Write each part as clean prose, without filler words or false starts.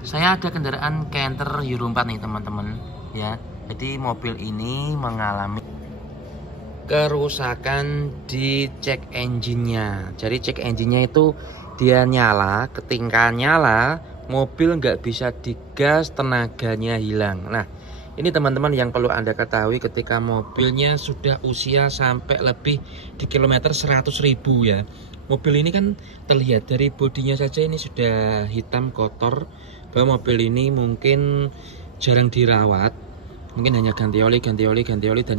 Saya ada kendaraan Canter Euro 4 nih teman-teman ya. Jadi mobil ini mengalami kerusakan di check engine-nya. Jadi check engine-nya itu dia nyala, ketika nyala mobil nggak bisa digas, tenaganya hilang. Nah, ini teman-teman yang perlu Anda ketahui ketika mobilnya sudah usia sampai lebih di kilometer 100.000 ya. Mobil ini kan terlihat dari bodinya saja ini sudah hitam kotor, bahwa mobil ini mungkin jarang dirawat. Mungkin hanya ganti oli, dan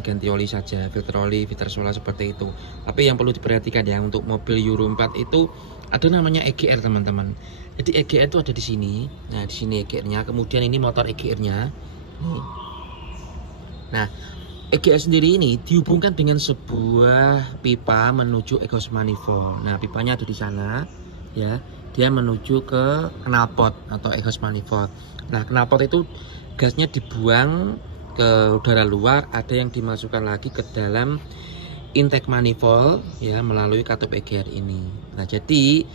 ganti oli saja, filter oli, filter solar seperti itu. Tapi yang perlu diperhatikan ya, untuk mobil Euro 4 itu ada namanya EGR teman-teman. Jadi EGR itu ada di sini. Nah, di sini EGR-nya, kemudian ini motor EGR-nya. Nah, EGR sendiri ini dihubungkan dengan sebuah pipa menuju exhaust manifold. Nah, pipanya ada di sana ya. Dia menuju ke knalpot atau exhaust manifold. Nah, knalpot itu gasnya dibuang ke udara luar, ada yang dimasukkan lagi ke dalam intake manifold ya melalui katup EGR ini. Nah, jadi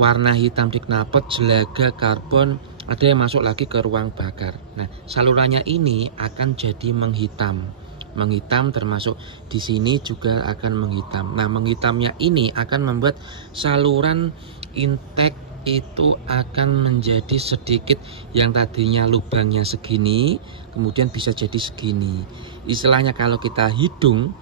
warna hitam di knalpot, jelaga karbon, ada yang masuk lagi ke ruang bakar. Nah, salurannya ini akan jadi menghitam termasuk di sini juga akan menghitam. Nah, menghitamnya ini akan membuat saluran intake itu akan menjadi sedikit, yang tadinya lubangnya segini kemudian bisa jadi segini. Istilahnya kalau kita hidung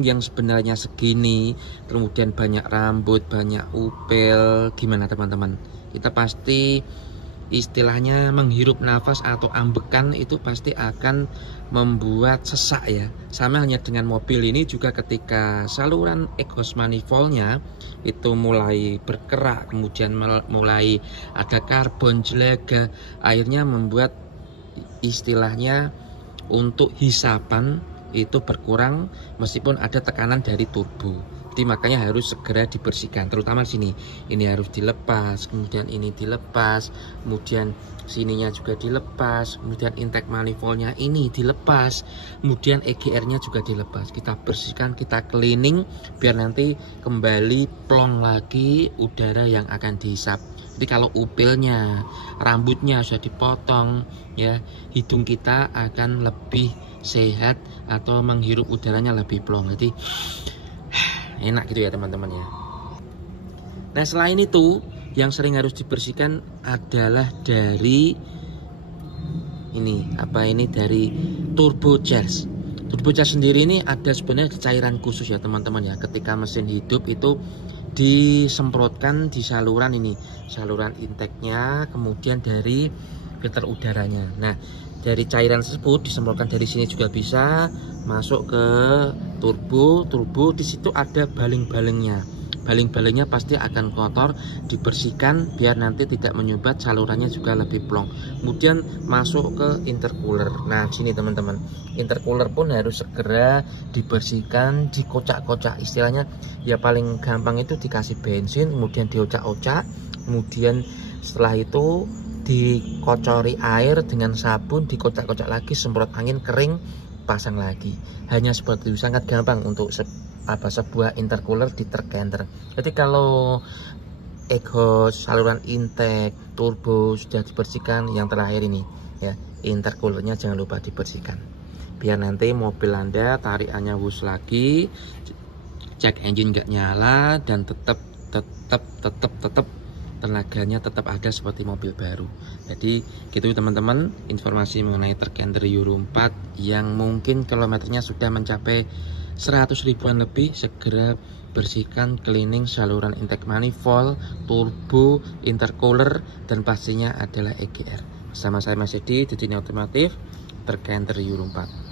yang sebenarnya segini, kemudian banyak rambut, banyak upil, gimana teman-teman? Kita pasti istilahnya menghirup nafas atau ambekan itu pasti akan membuat sesak ya. Sama hanya dengan mobil ini juga, ketika saluran exhaust manifoldnya itu mulai berkerak, kemudian mulai ada karbon, jelaga, akhirnya membuat istilahnya untuk hisapan itu berkurang meskipun ada tekanan dari turbo. Jadi makanya harus segera dibersihkan, terutama sini. Ini harus dilepas, kemudian ini dilepas, kemudian sininya juga dilepas, kemudian intake manifoldnya ini dilepas, kemudian EGR-nya juga dilepas. Kita bersihkan, kita cleaning biar nanti kembali plong lagi udara yang akan dihisap. Jadi kalau upilnya, rambutnya sudah dipotong ya, hidung kita akan lebih sehat atau menghirup udaranya lebih plong. Jadi enak gitu ya teman-teman ya. Nah, selain itu yang sering harus dibersihkan adalah dari dari turbo charge. Turbo charge sendiri ini ada sebenarnya cairan khusus ya teman-teman ya. Ketika mesin hidup itu disemprotkan di saluran ini, saluran intake-nya, kemudian dari filter udaranya. Nah, dari cairan tersebut disemprotkan dari sini juga bisa masuk ke turbo. Di situ ada baling-balingnya. Baling-balingnya pasti akan kotor, dibersihkan biar nanti tidak menyumbat, salurannya juga lebih plong. Kemudian masuk ke intercooler. Nah, sini teman-teman, intercooler pun harus segera dibersihkan, dikocak-kocak. Istilahnya ya paling gampang itu dikasih bensin, kemudian diocak-ocak, kemudian setelah itu dikocori air dengan sabun, dikocak-kocak lagi, semprot angin, kering, pasang lagi. Hanya seperti itu, sangat gampang untuk sebuah intercooler di truk Canter. Jadi kalau exhaust, saluran intake, turbo sudah dibersihkan, yang terakhir ini ya, intercoolernya jangan lupa dibersihkan. Biar nanti mobil Anda tarikannya wus lagi, check engine nggak nyala, dan tetap tenaganya tetap ada seperti mobil baru. Jadi gitu teman-teman, informasi mengenai truk Canter Euro 4 yang mungkin kilometernya sudah mencapai 100 ribuan lebih. Segera bersihkan, cleaning saluran intake manifold, turbo, intercooler, dan pastinya adalah EGR. Bersama saya Mas Edi di Dunia Otomotif, truk Canter Euro 4.